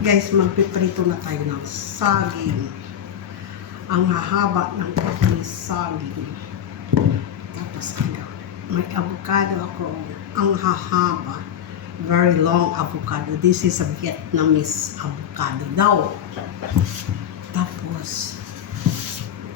Guys, magpiprito na tayo ng saging. Ang hahaba ng ating saging. Tapos may avocado ako. Ang hahaba. Very long avocado. This is a Vietnamese avocado daw. Tapos,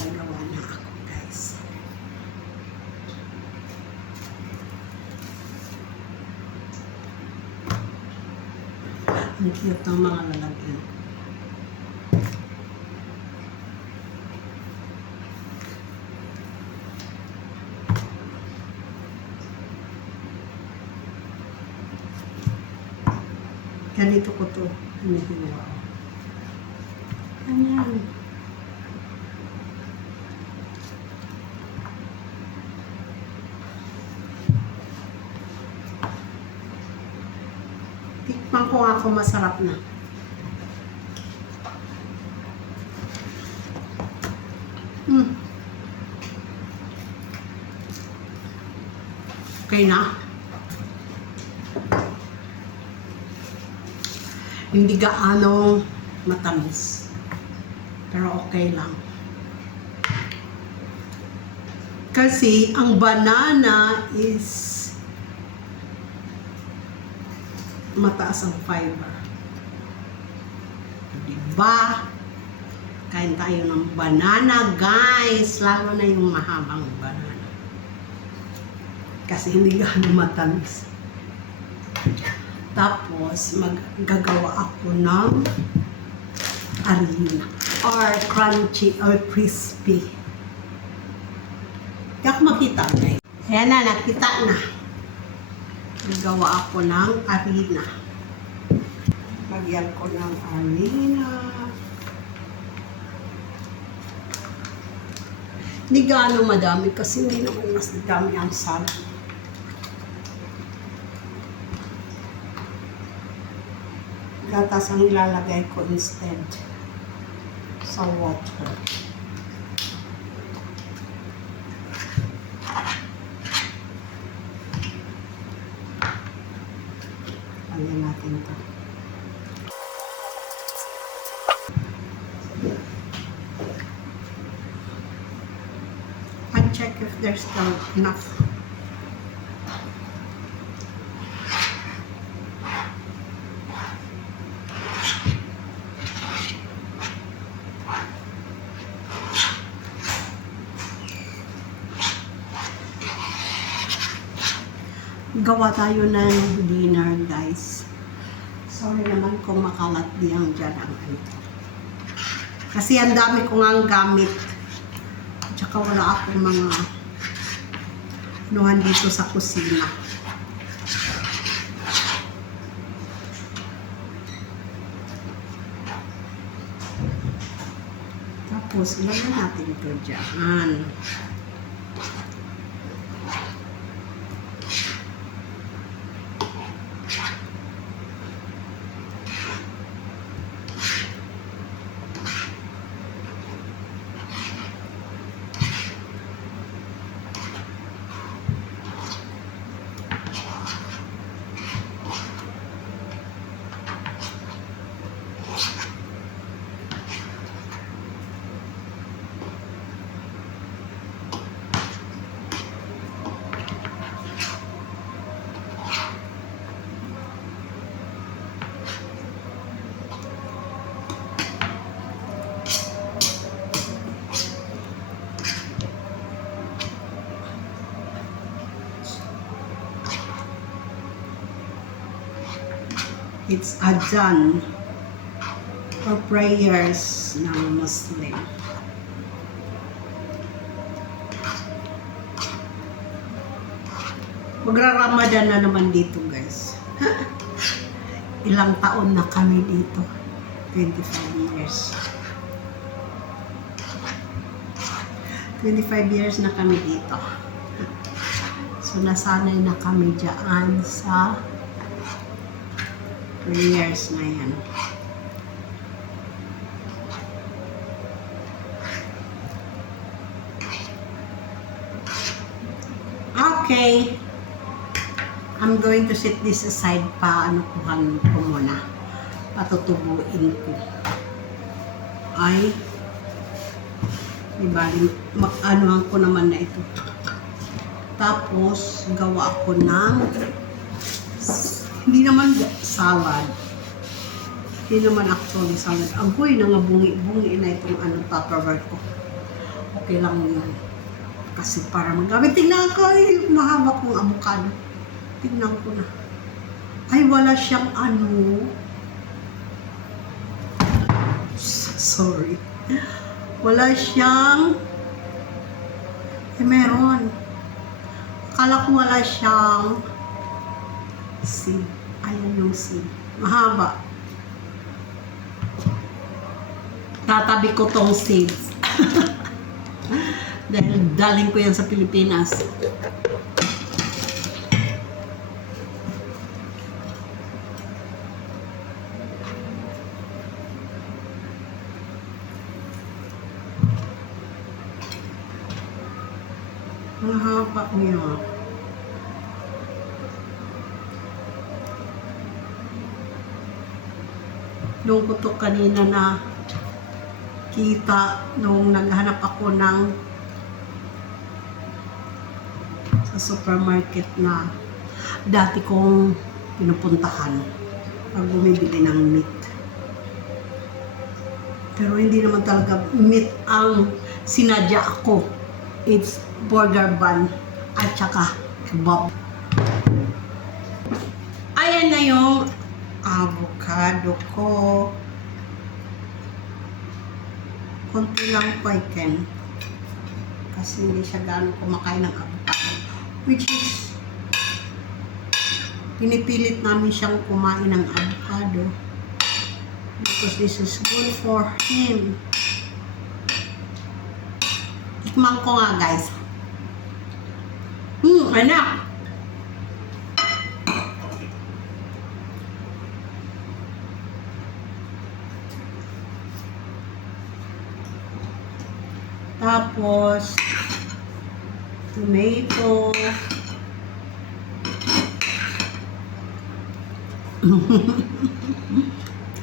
gagawa na ako, guys. Ang cute ng mga lalagyan. Ganito ko to. Hinihiwa. Ganyan. Tikman ko nga kung masarap na. Okay na. Hindi gaano matamis. Pero okay lang. Kasi ang banana is mataas ang fiber. Diba? Kain tayo ng banana, guys. Lalo na yung mahabang banana. Kasi hindi gaano matamis. Tapos, maggagawa ako ng harina. Or crunchy or crispy. Hindi ako makita, guys. Ayan na, nakita na. Nagawa ako ng harina. Lagyan ko ng harina. Hindi gaano madami kasi hindi naman mas dami ang saging. Gatas ang ilalagay ko instead sa water. Lagyan natin ito. And check if there's still enough. Gawa tayo ng dinner, guys. Sorry naman kung makalat diyang dyan ang ano. Kasi ang dami ko nga gamit. At saka wala akong mga anuhan dito sa kusina. Tapos, ilagyan natin ito dyan. It's adhan for prayers ng Muslim. Magra-Ramadan na naman dito, guys. Ilang taon na kami dito. 25 years. 25 years na kami dito. So, nasanay na kami dyan sa prayers na yan. Okay. I'm going to set this aside pa, ano ko muna. patutubuin ko ay anuhan ko naman na ito. Tapos gawa ko ng hindi naman salad. Hindi naman actually salad. Agoy na nga bungi na itong Tupperware ko. Okay lang yun. Kasi para magamit. Tingnan ko, mahaba kong avocado. Tingnan ko na. Ay, wala siyang sorry. Wala siyang meron. Akala ko wala siyang seed. Ayan yung seed. Mahaba. Tatabi ko tong seeds. Dahil daling ko yan sa Pilipinas. Ang haba niya. Nung ko to kanina na kita nung naghanap ako ng sa supermarket na dati kong pinupuntahan pag bumibili ng meat. Pero hindi naman talaga meat ang sinadya ako. It's burger bun at saka kebab. Ayan na yung avocado ko. Konti lang po kasi hindi siya gano'ng kumakain ng avocado, which is pinipilit namin siyang kumain ng avocado because this is good for him. Tikman ko nga, guys. Anak. Tapos, tomato.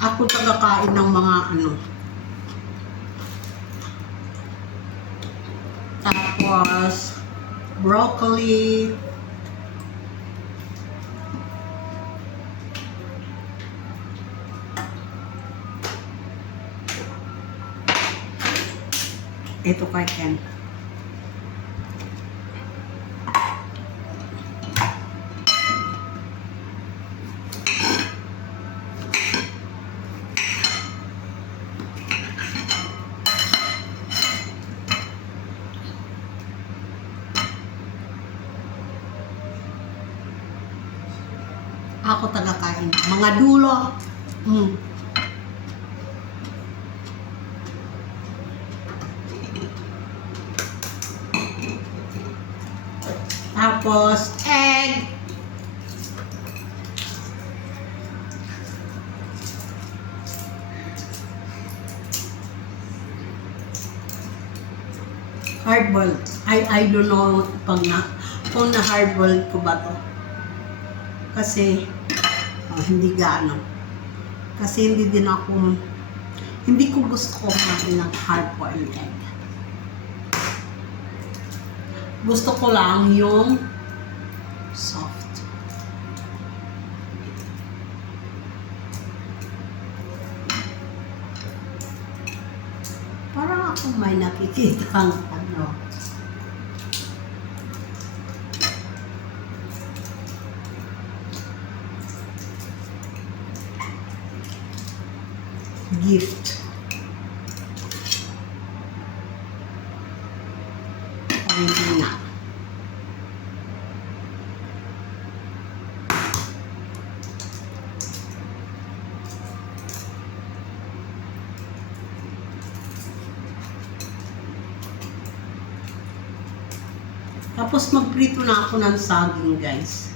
Ako tagakain ng mga Tapos, broccoli. Ito kay Ken. Ako tagakain. Mga dulo. Tapos, egg. Hard-boiled. I don't know kung na hard-boiled ko ba to. Kasi, hindi gaano. Kasi hindi ko gusto kumain ng hard-boiled egg. Gusto ko lang yung soft. Parang ako may nakikita ang gift. Hindi na. Tapos magprito na ako ng saging, guys.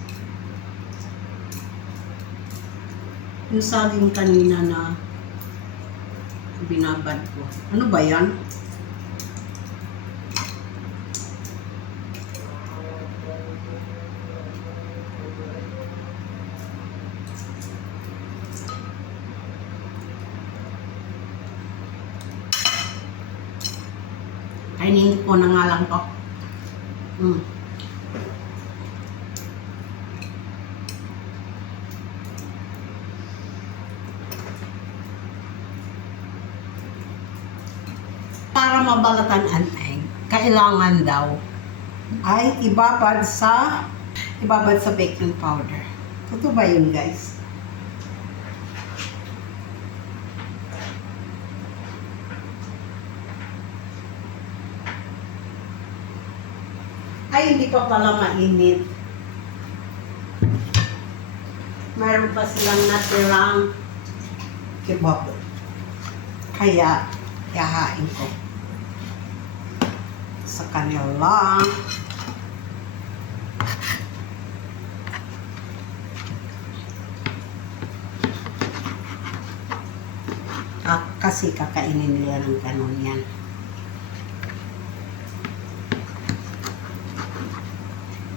Yung saging kanina na binabad ko. Ano ba yan? Kainin ko na nga lang to. Para mabalatan ang egg, kailangan daw ay ibabad sa baking powder. Totoo ba yun, guys? Ay, hindi pa pala mainit. Mayroon pa silang natirang kebab. Kaya, yahain ko sa kanila. Kasi kakainin nila ng ganun yan.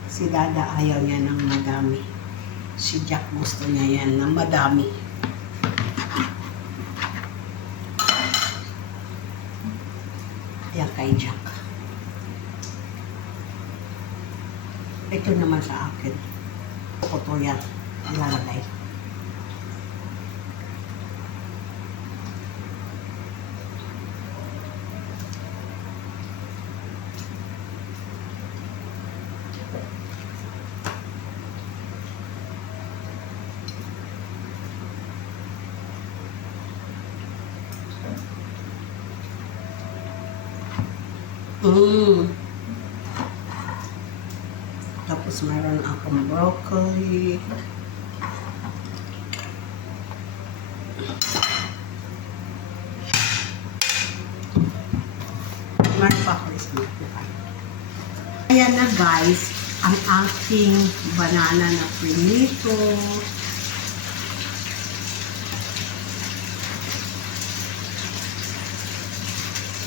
Si Dada ayaw niya ng madami. Si Jack gusto niya yan ng madami. Yan kay Jack. Ito naman sa akin. Ito to yan. Ilalagay. Tapos mayroon akong broccoli. Mayroon pa ako isang nakuha. Ayan na guys, ang aking banana na prinito.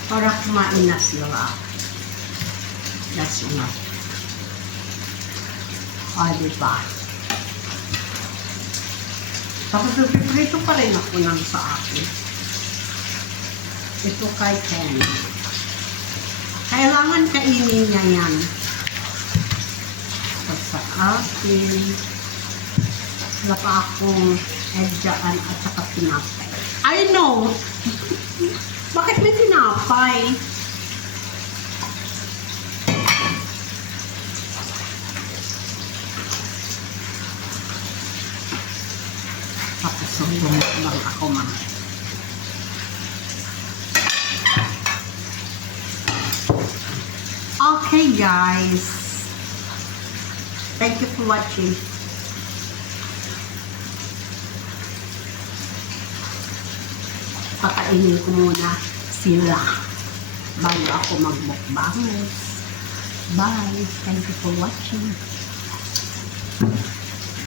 Para kumain na sila. That's enough. O, diba? Tapos nagpiprito pa rin ako ng sa akin. Ito kay Ken. Kailangan kainin niya yan. Tapos sa akin. Wala pa akong egg dyan at saka pinapay. I know! Bakit may tinapay? Tapos sumbong lang ako mga. Okay guys. Thank you for watching. Pakainin ko muna sila bago ako mag-mukbang. Bye. Thank you for watching.